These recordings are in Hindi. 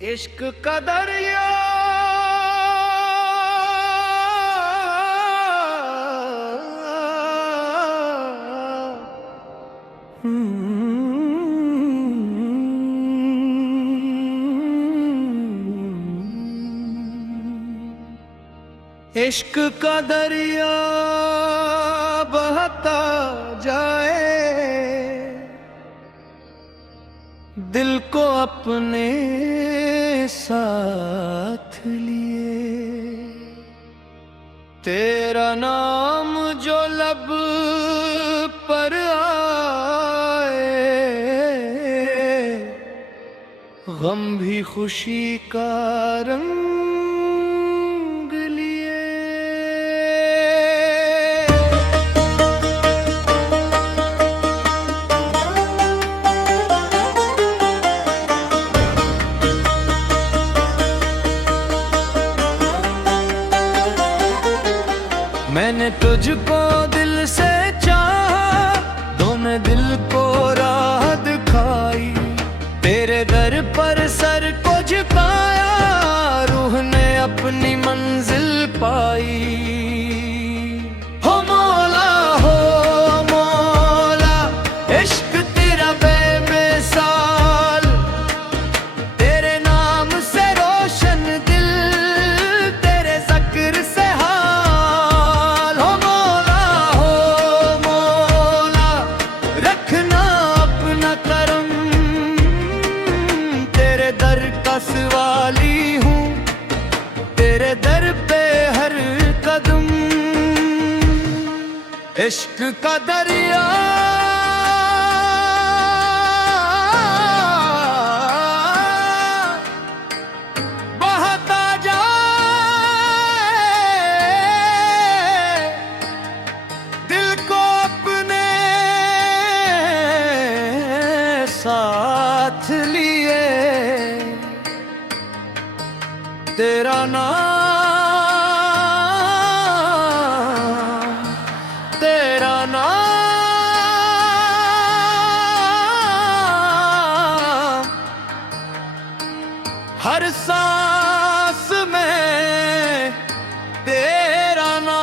इश्क का दरिया इश्क का दरिया बहता जाए, दिल को अपने साथ लिए। तेरा नाम जो लब पर आए, गम भी खुशी का रंग लिए। मैंने तुझको दिल से चाहा, दोनों दिल को राह दिखाई। तेरे दर पर सर को झुकाया, रूह ने अपनी मंजिल पाई। हो मौला इश्क तेरा बेमिसाल, तेरे नाम से रोशन दिल, तेरे ज़िक्र से हाल। हो मौला रखना अपना करम, तेरे दर का सवाली हूँ, तेरे दर पे हर कदम। इश्क का दरिया बहता जाए, दिल को अपने साथ लिए। तेरा नाम हर सांस में, तेरा नाम।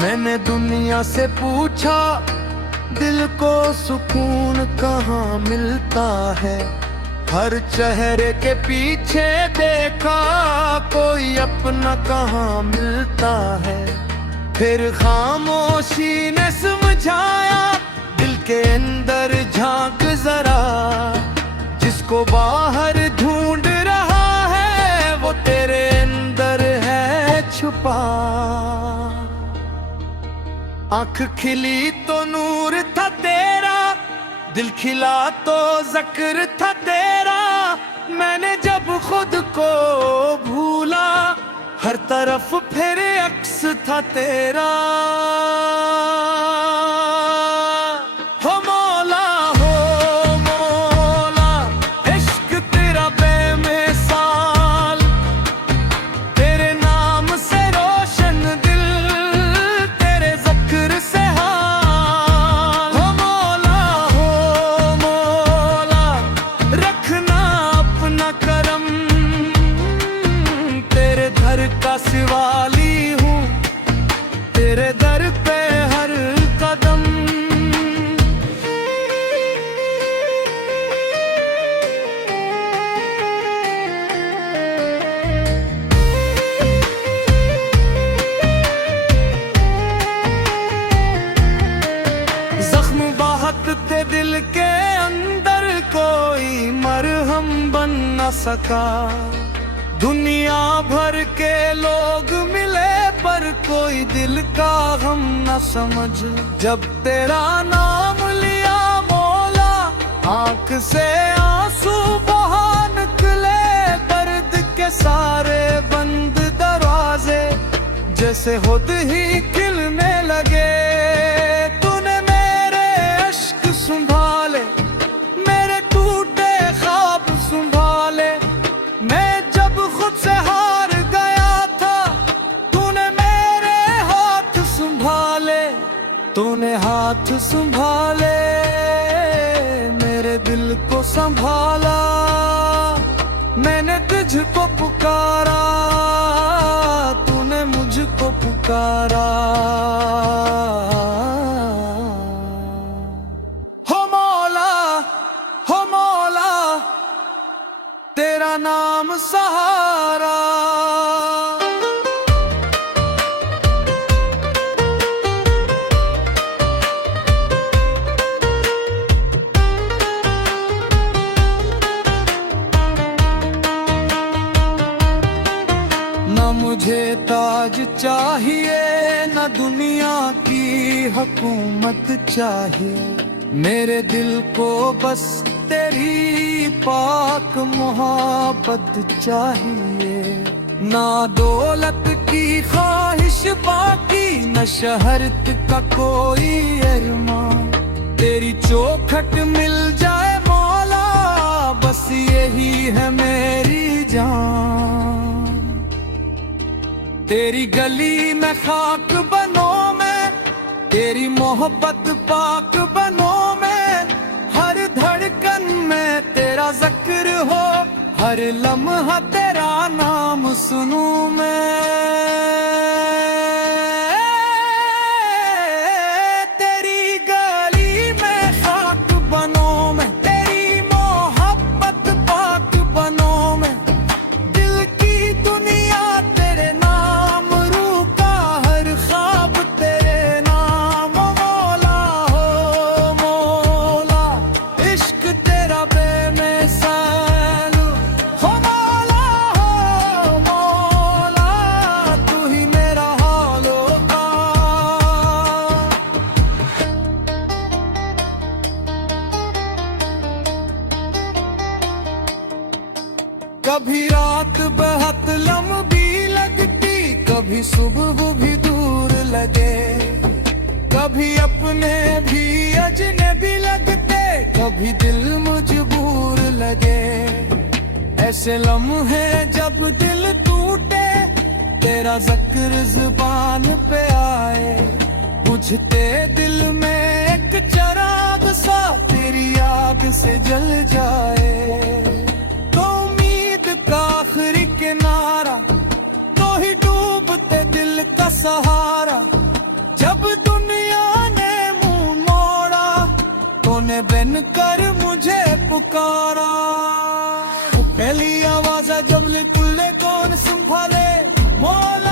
मैंने दुनिया से पूछा, दिल को सुकून कहाँ मिलता है। हर चेहरे के पीछे देखा, कोई अपना कहाँ मिलता है। फिर खामोशी ने समझाया, दिल के अंदर झांक जरा। जिसको बाहर ढूंढ रहा है, वो तेरे अंदर है छुपा। आंख खिली तो नूर था तेरा, दिल खिला तो ज़िक्र था तेरा। मैंने जब खुद को भूला, हर तरफ फिर अक्स था तेरा। हो मौला इश्क तेरा बेमिसाल, तेरे नाम से रोशन दिल, तेरे ज़िक्र से हाल। हो मौला रखना अपना करम, तेरे दर का सवाली हूँ, तेरे दर पे हर कदम। जख्म बहुत थे दिल के अंदर, कोई मरहम बन न सका। दुनिया भर के लोग मिले, पर कोई दिल का गम न समझ। जब तेरा नाम लिया मौला, आंख से आंसू बहा निकले। दर्द के सारे बंद दरवाजे जैसे खुद ही खिलने लगे। तूने मेरे अश्क संभाले, मेरे टूटे ख्वाब संभाले। मैं जब खुद से हार गया था, तूने मेरे हाथ संभाले। तूने हाथ संभाले मेरे दिल को संभाला, मैंने तुझको पुकारा, तूने मुझको पुकारा। हो मौला तेरा नाम सहारा। न मुझे ताज चाहिए न दुनिया की हुकूमत चाहिए, मेरे दिल को बस तेरी पाक मोहब्बत चाहिए। ना दौलत की ख्वाहिश बाकी न शहरत का कोई अरमान, तेरी चौखट मिल जाए मौला बस यही है मेरी जान। तेरी गली में खाक बनो मैं, तेरी मोहब्बत पाक बनो मैं, हर धड़कन में तेरा जिक्र हो, हर लम्हा तेरा नाम सुनूं मैं। तेरी गली में खाक बनो मैं, तेरी मोहब्बत पाक बनो मैं, दिल की दुनिया तेरे नाम, रूह का हर ख्वाब तेरे नाम। मौला हो मौला इश्क तेरा बेमिसाल, हो मौला तू ही मेरा हाल होगा। कभी रात बहुत लंबी लगती, कभी सुबह भी दूर लगे, कभी अपने भी अजनबी लगते, कभी दिल मजबूर लगे। ऐसे लम्हे जब दिल टूटे, तेरा जिक्र जुबान पे आए, बुझते दिल में एक चिराग सा तेरी आग से जल जाए। का आखिरी किनारा तो ही डूबते दिल का सहारा, जब दुनिया ने मुंह मोड़ा तूने बिन कर मुझे पुकारा। पहली आवाज जब कुल्ले कौन संभाले मौला।